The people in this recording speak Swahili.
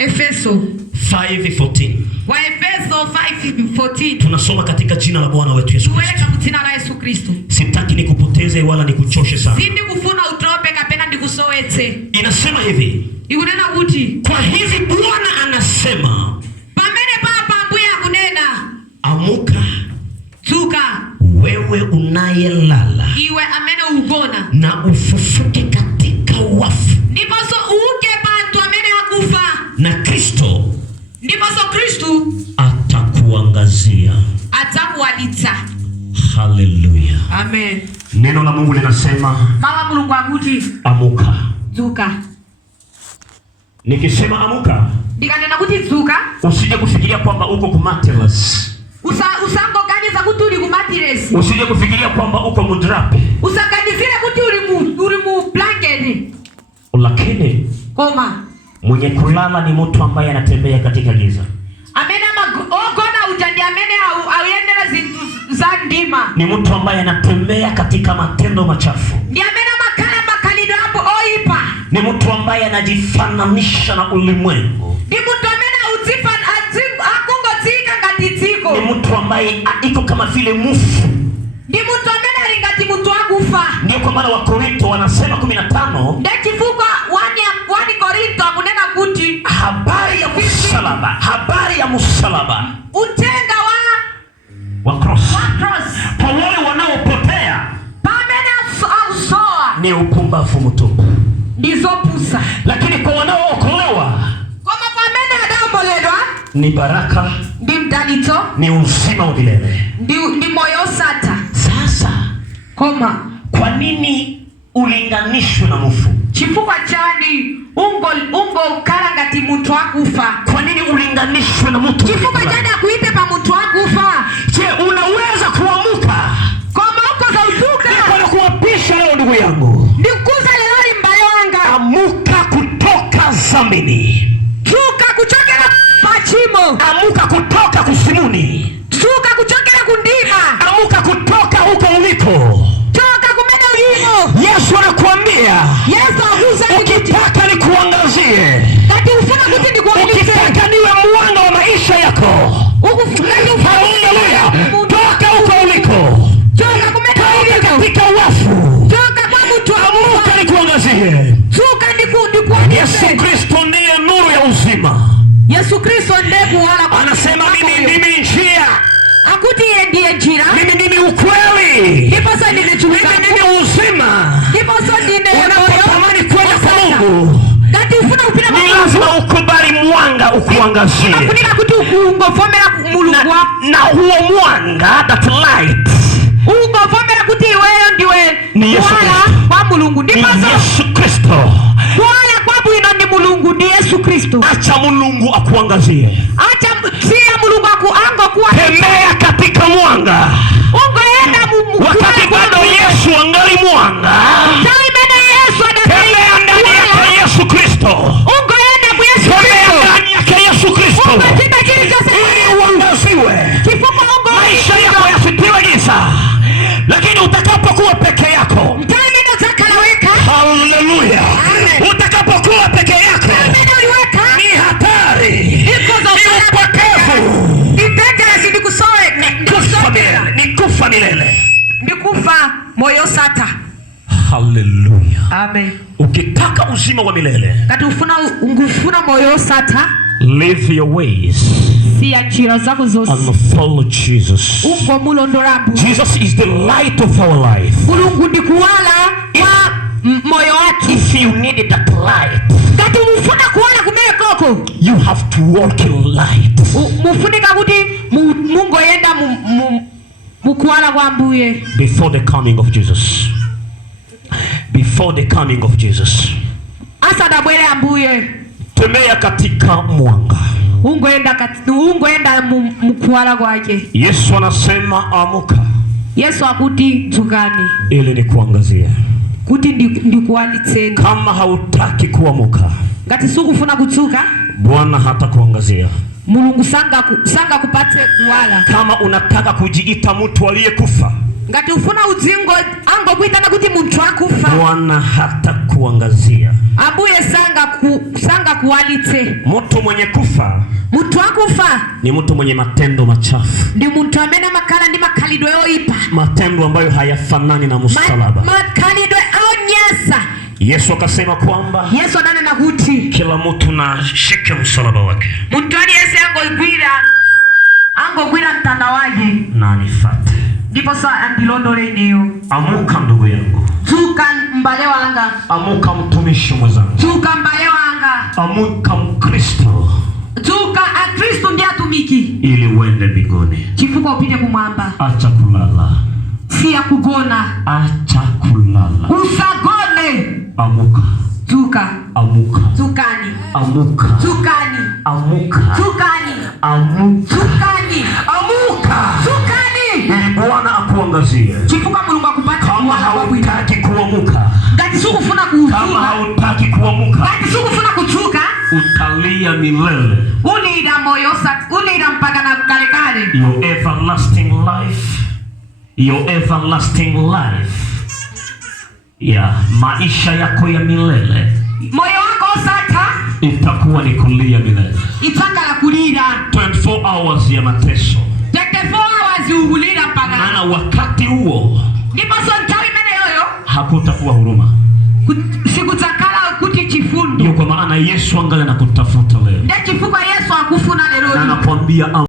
Efeso 5:14. Waefeso 5:14. Tunasoma katika jina la Bwana wetu Yesu Kristo. Tuweka jina la Yesu Kristo. Sitaki nikupoteze wala nikuchoshe sana. Sindi kufuna utrope kapena ndikusowetse. Inasema hivi. Ikunena kuti. Kwa hivi Bwana anasema. Pamene papa mbuya kunena. Amuka. Tuka. Wewe unayelala. Iwe amene ugona. Na ufufuke katika wafu. Ndiposo uuke bantu amene akufa. Na Kristo. Ndiposo Kristo atakuangazia. Atakualita. Haleluya. Amen. Neno la Mungu linasema. Mama Mulungu akuti. Amuka. Zuka. Nikisema amuka. Ndikanena kuti zuka. Usije kufikiria kwamba uko kumatilas. Usango kanisa kuti uli kumatiles. Usije kufikiria kwamba uko mudrapi. Usakanizile kuti uli mu blanket. Lakini koma mwenye kulala ni mtu ambaye anatembea katika giza. Amena magona utandi amene auendera zintu za ndima. Ni mtu ambaye anatembea katika matendo machafu. Ni amena makala makalido hapo oipa. Ni mtu ambaye anajifananisha na ulimwengu. Ni mtu amena utifa akungotika ngatitiko. Ni mtu ambaye iko kama vile mufu. Ni mtu amena ringati mtu akufa. Ndio kwa maana Wakorintho wanasema 15. Ndakifuka 1 Korintho akunena kuti habari ya msalaba, habari ya msalaba. Utenga wa cross. Kwa wale wanaopotea. Pamene ausoa. Ni upumbavu mtupu. Ndizopusa. Lakini kwa wanaookolewa. Kama pamene adaomboledwa. Ni baraka. Ndi mdalito. Ni uzima wa milele. Ndi moyo sata. Sasa. Koma. Kwa nini ulinganishwe na mufu? Chifukwa chani ungo karangati mtu akufa. Kwa nini ulinganishwe na mtu? Chifukwa chani akuite pa mtu akufa. Je, unaweza kuamuka? Koma uko za utuka. Niko kuapisha leo ndugu yangu. Ndikuza leo mbayo wanga. Amuka kutoka zamini. Tuka kuchokera pachimo. Amuka kutoka kusimuni. Tuka kuchokera kundima. Amuka kutoka huko uliko. Toka kumena ulipo. Yesu anakuambia. Yesu akuza ukitaka nikuangazie. Kati ufuna kuti nikuangazie. Ukitaka niwe mwanga wa maisha yako. Haleluya. Toka huko uliko. Toka kumena uliko. Katika wafu. Toka kwa mtu amuka nikuangazie. Toka nikuangazie. Yesu Kristo ndiye nuru ya uzima. Yesu Kristo ndiye kuhala. Anasema mimi ndimi njia. Akuti ndiye njira. Mimi ndimi ukweli. Ndipo sasa nilichukua. Mimi ndimi uzima. Ndipo sasa unapotamani kwenda kwa Mungu. Kati ufuna upira ni lazima ukubali mwanga ukuangazie. Akunika kuti ungofomera Mulungu na huo mwanga, that light. Ungofomera kuti wewe ndiwe ni Yesu Kristo. Kwa Mulungu ndipo Yesu Kristo. Wala kwa bwino ni Mulungu ni Yesu Kristo. Acha Mulungu akuangazie. Acha sia Mulungu akuango kuwa. Tembea katika mwanga. Ungoenda Mungu. Wakati bado Yesu angali mwanga. Tembea ndani yake Yesu Kristo. Ungoenda kwa Yesu Kristo. Tembea ndani yake Yesu Kristo. Ili uangaziwe. Maisha yako yasitiwe giza. Lakini utakapokuwa peke yako. Haleluya. Utakapokuwa peke yako. Ni hatari. Ni upotevu. Ni kufa milele. Ni kufa moyo sata. Haleluya. Amen. Ukitaka uzima wa milele. Kati ungufuna moyo sata. Live your ways. Siya njira zako zote. And follow Jesus. Ungo mulondorabu. Jesus is the light of our life. Mulungu ndi kuwala kwa moyo watu. If you need that light. Kati mufuna kuwala kumele koko. You have to walk in light. Mufunika kuti Mungu yenda mukuwala kwa mbuye. Before the coming of Jesus. Before the coming of Jesus. Asa da bwele ambuye. Tembea katika mwanga. Ungoenda mkuwala kwake. Yesu anasema amuka. Yesu akuti tukani. Ili nikuangazie. Kuti ndikualitseni. Kama hautaki kuamuka. Ngati sukufuna kutsuka. Bwana hatakuangazia. Mulungu sanga kupate kuwala. Kama unataka kujiita mtu aliyekufa. Ngati ufuna udzingo ango kuitana kuti muntu akufa. Bwana hatakuangazia. abuye sanga kuwalite. Mtu mwenye kufa, mtu akufa ni mtu mwenye matendo machafu, ndi muntu amena makala ndi makalido yoipa, matendo ambayo hayafanani na msalaba. Makalido onyesa. Yesu akasema kwamba Yesu anana na huti kila mtu na shike msalaba wake. Mtu ani Yesu ango gwira mtandawaji na nifuate. Ndipo saa andilondole niyo. Amuka ndugu yangu. Tuka mbale wanga. Amuka mtumishi mwenzangu. Tuka mbale wanga. Amuka Mkristo. Tuka Kristo ndiye atumiki ili uende mbinguni. Chifuko upite kumwamba. Acha kulala. Si ya kugona. Acha kulala. Usagone. Amuka. Tuka. Amuka. Tukani. Amuka. Tukani. Amuka. Tukani. Amuka. Tukani. Amuka. Tukani. Ili Bwana akuangazie. Chifuka Mulungu akupate. Kama hautaki kuamuka. Ngati sukufuna kuzuka. Kama hautaki kuamuka. Ngati sukufuna kuzuka. Utalia milele. Unira moyo unira mpaka na kale kale. Your everlasting life. Your everlasting life. Ya maisha yako ya milele. Moyo wako sata itakuwa ni kulia milele. Itaka la kulira 24 hours ya mateso. 24 hours ugulira mpaka. Maana wakati huo ndipo sontawi mene yoyo hakutakuwa huruma. Sikutakala kuti chifundu. Ndio kwa maana Yesu angalia na kutafuta leo. Ndiye chifuko Yesu akufuna leo. Na anakuambia